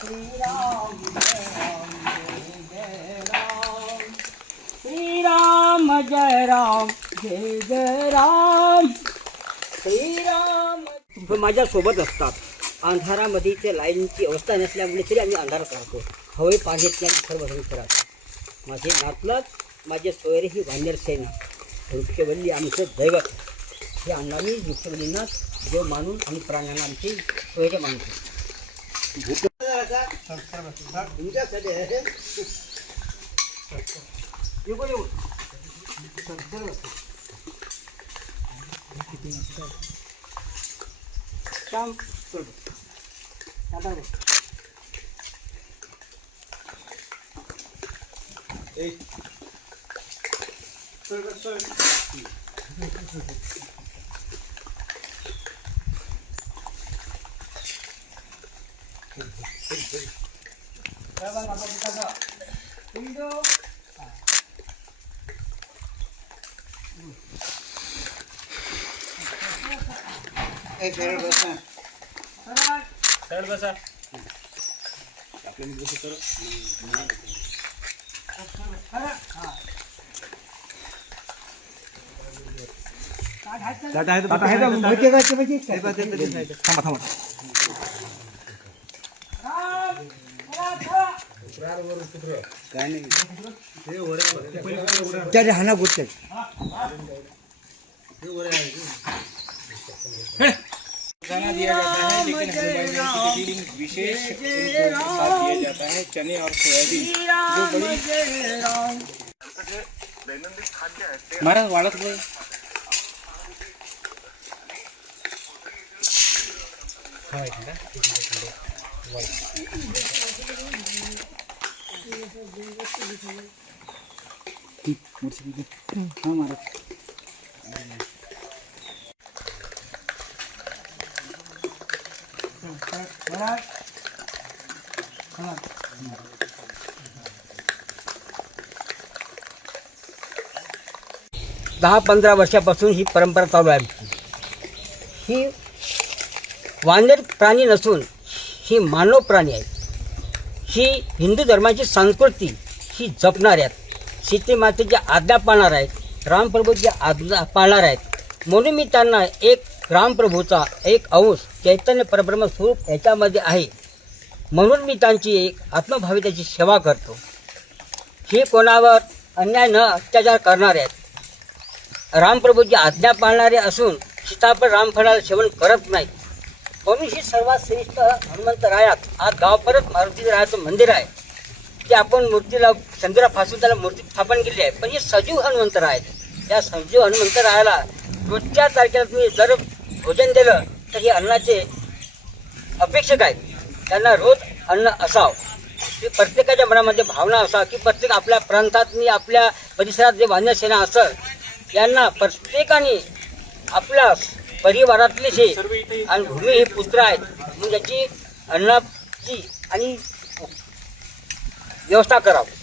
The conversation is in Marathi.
श्रीराम जय राम जय जय राम श्रीराम. माझ्या सोबत असतात. अंधारामध्ये ते लाईनची अवस्था नसल्यामुळे तरी आम्ही अंधारात राहतो. हवे पाण्यातल्या सर्व राहतो. माझे नातलग माझे सोयरे ही वानर सेना वृक्षवल्ली आमचं दैवत. हे अंगामी वृक्षवल्लींना देव मानून आम्ही प्राण्यांना आमची सोयरे मानतो. सरळ बसा. आपल्या बसू कर. हाना गोष्ट खाना दिया जाता है, लेकिन हनुमान जयंती के दिन विशेष उनको साथ दिया जाता है चने और सोयाबीन जो बड़ी महाराज वाढत नाही. दहा 15 वर्षापासून ही परंपरा चालू आहे. ही वानर प्राणी नसून ही मानव प्राणी आहे. ही हिंदू धर्माची संस्कृती ही जपणार आहेत. सीतेमातेची आज्ञा पाळणार आहेत. रामप्रभूची आज्ञा पाळणार आहेत. म्हणून मी त्यांना एक रामप्रभूचा एक अंश चैतन्य परब्रह्म स्वरूप याच्यामध्ये आहे म्हणून मी त्यांची एक आत्मभाविताची सेवा करतो. हे कोणावर अन्याय न अत्याचार करणारे आहेत. रामप्रभूची आज्ञा पाळणारे असून सीताफळ रामफळाला सेवन करत नाहीत. म्हणून ही सर्वात श्रेष्ठ हनुमंतरायात आज गाव परत मारुतीरायाचं मंदिर आहे. ते आपण मूर्तीला चंद्रा फासून त्याला मूर्ती स्थापन केली आहे. पण हे सजीव हनुमंतराय आहेत. त्या सजीव हनुमंतरायाला रोजच्या तारखेला तुम्ही जर भोजन दिलं तर हे अन्नाचे अपेक्षक आहेत. त्यांना रोज अन्न असावं ही प्रत्येकाच्या मनामध्ये भावना असावं की प्रत्येक आपल्या प्रांतातनी आपल्या परिसरात जे वानरसेना असतं यांना प्रत्येकाने आपल्या परिवारातले जे आणि भूमी हे पुत्र आहेत म्हणून याची अन्नाची आणि व्यवस्था करावी.